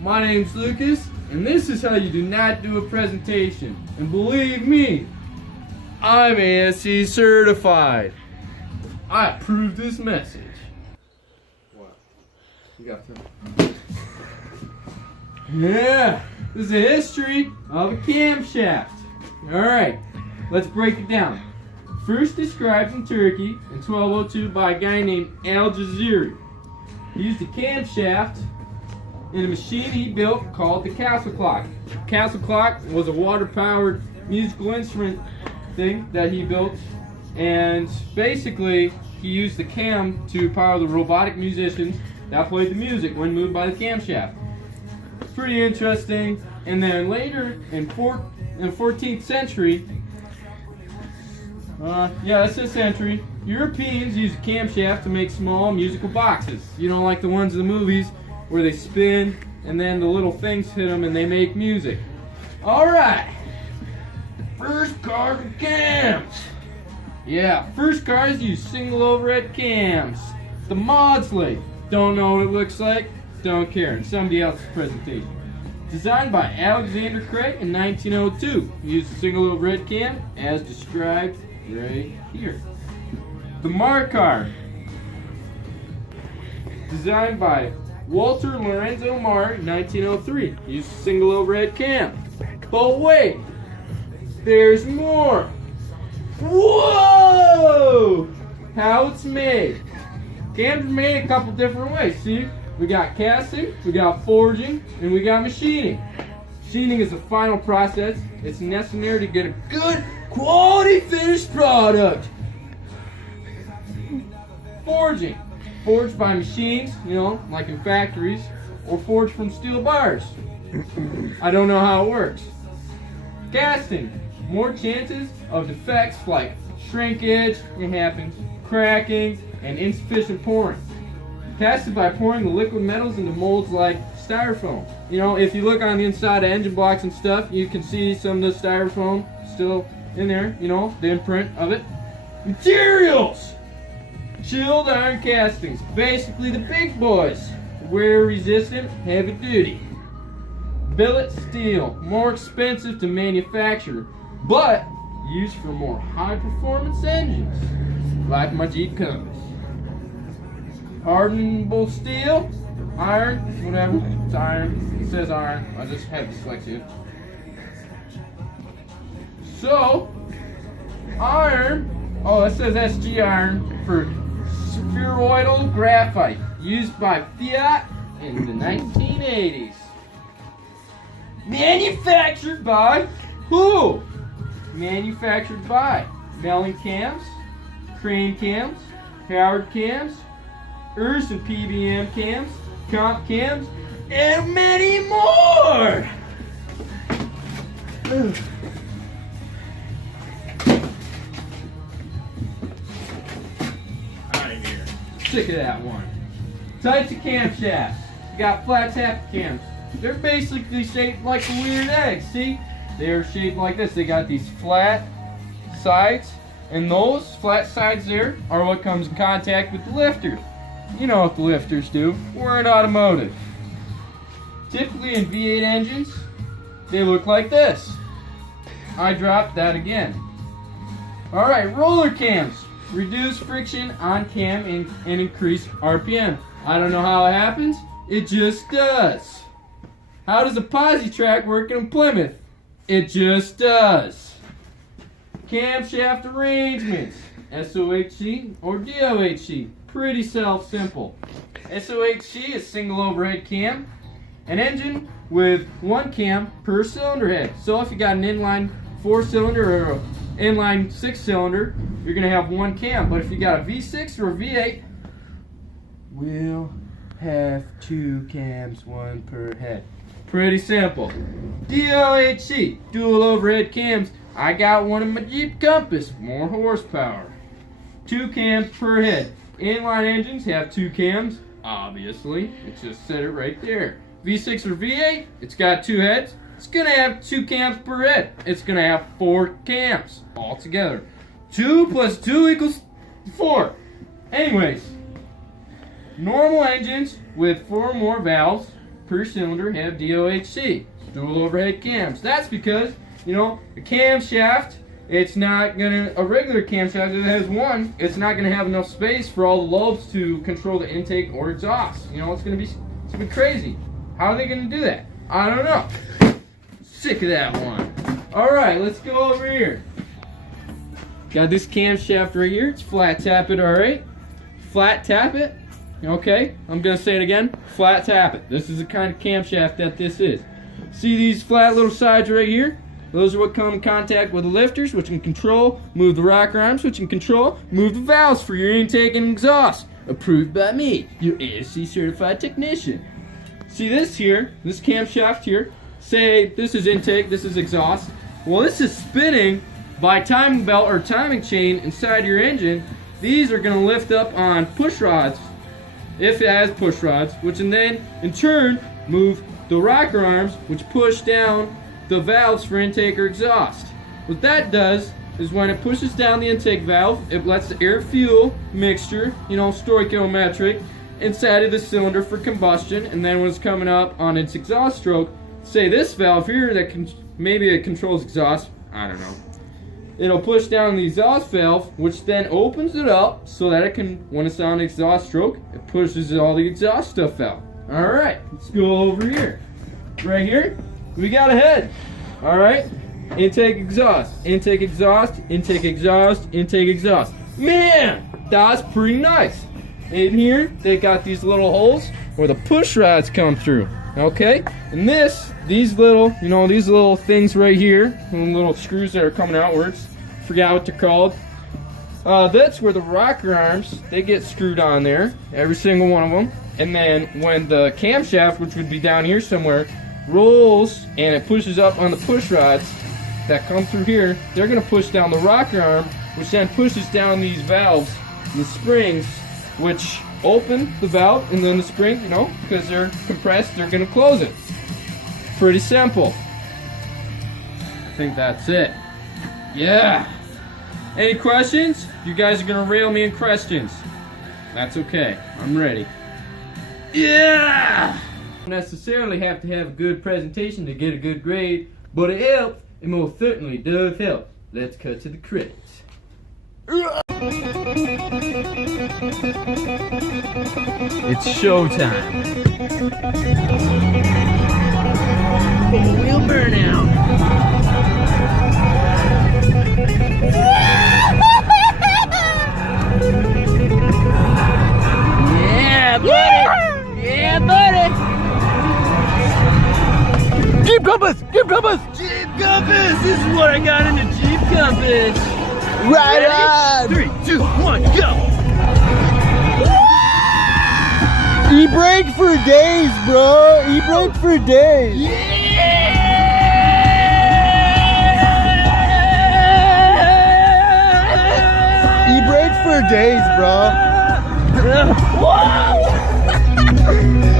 My name's Lucas, and this is how you do not do a presentation. And believe me, I'm ASC certified. I approve this message. What? You got that? Yeah, this is a history of a camshaft. Alright, let's break it down. First described in Turkey in 1202 by a guy named Al-Jazari. He used a camshaft in a machine he built called the castle clock. Castle clock was a water-powered musical instrument thing that he built, and basically he used the cam to power the robotic musicians that played the music when moved by the camshaft. Pretty interesting. And then later in the 14th century, that's this century, Europeans used a camshaft to make small musical boxes. You know, like the ones in the movies where they spin and then the little things hit them and they make music. Alright, first car with cams. Yeah, first cars use single overhead cams. The Maudsley. Don't know what it looks like, don't care. It's somebody else's presentation. Designed by Alexander Craig in 1902. He used a single overhead cam as described right here. The Marcar. Designed by Walter Lorenzo Marr in 1903. He used a single overhead cam. But wait, there's more. Whoa! How it's made. Cams are made a couple different ways. See, we got casting, we got forging, and we got machining. Machining is the final process. It's necessary to get a good quality finished product. Forging. Forged by machines, you know, like in factories, or forged from steel bars. I don't know how it works. Casting. More chances of defects like shrinkage, it happens, cracking, and insufficient pouring. Casted by pouring the liquid metals into molds like styrofoam. You know, if you look on the inside of engine blocks and stuff, you can see some of the styrofoam still in there, you know, the imprint of it. Materials! Chilled iron castings, basically the big boys. Wear resistant, heavy duty. Billet steel, more expensive to manufacture, but used for more high performance engines, like my Jeep Compass. Hardenable steel, iron, whatever, it's iron, it says iron, I just had dyslexia. So, iron, it says SG iron for spheroidal graphite, used by Fiat in the 1980s. Manufactured by who? Manufactured by Mellon cams, Crane cams, Howard cams, Urs and PBM cams, Comp cams, and many more! Sick of that one. Types of camshafts. You got flat tap cams. They're basically shaped like a weird egg, see? They're shaped like this. They got these flat sides, and those flat sides there are what comes in contact with the lifter. You know what the lifters do. We're in automotive. Typically in V8 engines, they look like this. I dropped that again. Alright, roller cams. Reduce friction on cam and increase RPM. I don't know how it happens, it just does. How does a posi track work in Plymouth? It just does. Camshaft arrangements, SOHC or DOHC. Pretty simple. SOHC is single overhead cam, an engine with one cam per cylinder head. So if you got an inline 4-cylinder or an inline 6-cylinder, you're going to have one cam. But if you got a V6 or a V8, we'll have two cams, one per head. Pretty simple. DOHC, dual overhead cams. I got one in my Jeep Compass, more horsepower. 2 cams per head. Inline engines have 2 cams, obviously. It just said it right there. V6 or V8, it's got 2 heads. It's going to have 2 cams per head. It's going to have 4 cams altogether. 2 plus 2 equals 4. Anyways, normal engines with 4 or more valves per cylinder have DOHC, dual overhead cams. That's because, you know, a camshaft, it's not gonna, a regular camshaft that has one, it's not gonna have enough space for all the lobes to control the intake or exhaust. You know, it's gonna be crazy. How are they gonna do that? I don't know. Sick of that one. All right, let's go over here. Got this camshaft right here. It's flat tap it, all right? Flat tap it. Okay, I'm gonna say it again. Flat tap it. This is the kind of camshaft that this is. See these flat little sides right here? Those are what come in contact with the lifters, which can control, move the rocker arms, which can control, move the valves for your intake and exhaust. Approved by me, your ASC certified technician. See this here, this camshaft here, say this is intake, this is exhaust. Well, this is spinning by timing belt or timing chain inside your engine. These are gonna lift up on push rods, if it has push rods, which and then in turn move the rocker arms, which push down the valves for intake or exhaust. What that does is when it pushes down the intake valve, it lets the air-fuel mixture, you know, stoichiometric, inside of the cylinder for combustion, and then when it's coming up on its exhaust stroke, say this valve here that maybe it controls exhaust, I don't know. It'll push down the exhaust valve, which then opens it up so that it can, when it's on the exhaust stroke, it pushes all the exhaust stuff out. All right, let's go over here. Right here, we got a head. All right, intake, exhaust, intake, exhaust, intake, exhaust, intake, exhaust. Man, that's pretty nice. In here, they got these little holes where the push rods come through. Okay, and these little, you know, these little things right here, little screws that are coming outwards. Forgot what they're called. That's where the rocker arms, they get screwed on there, every single one of them. And then when the camshaft, which would be down here somewhere, rolls and it pushes up on the push rods that come through here, they're gonna push down the rocker arm, which then pushes down these valves, the springs, which open the valve, and then the spring, you know, because they're compressed, they're gonna close it. Pretty simple. I think that's it. Yeah. Any questions? You guys are gonna rail me in questions. That's okay. I'm ready. Yeah! Don't necessarily have to have a good presentation to get a good grade, but it helps. It most certainly does help. Let's cut to the credits. It's showtime. Four-wheel burnout. Yeah, buddy! Yeah, buddy! Jeep Compass! Jeep Compass! Jeep Compass! This is what I got in the Jeep Compass! Right on! 3, 2, 1, go! E-brake for days, bro! E-brake for days! Yeah! E-brake for days, bro! Whoa!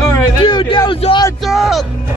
Alright, dude, that was awesome!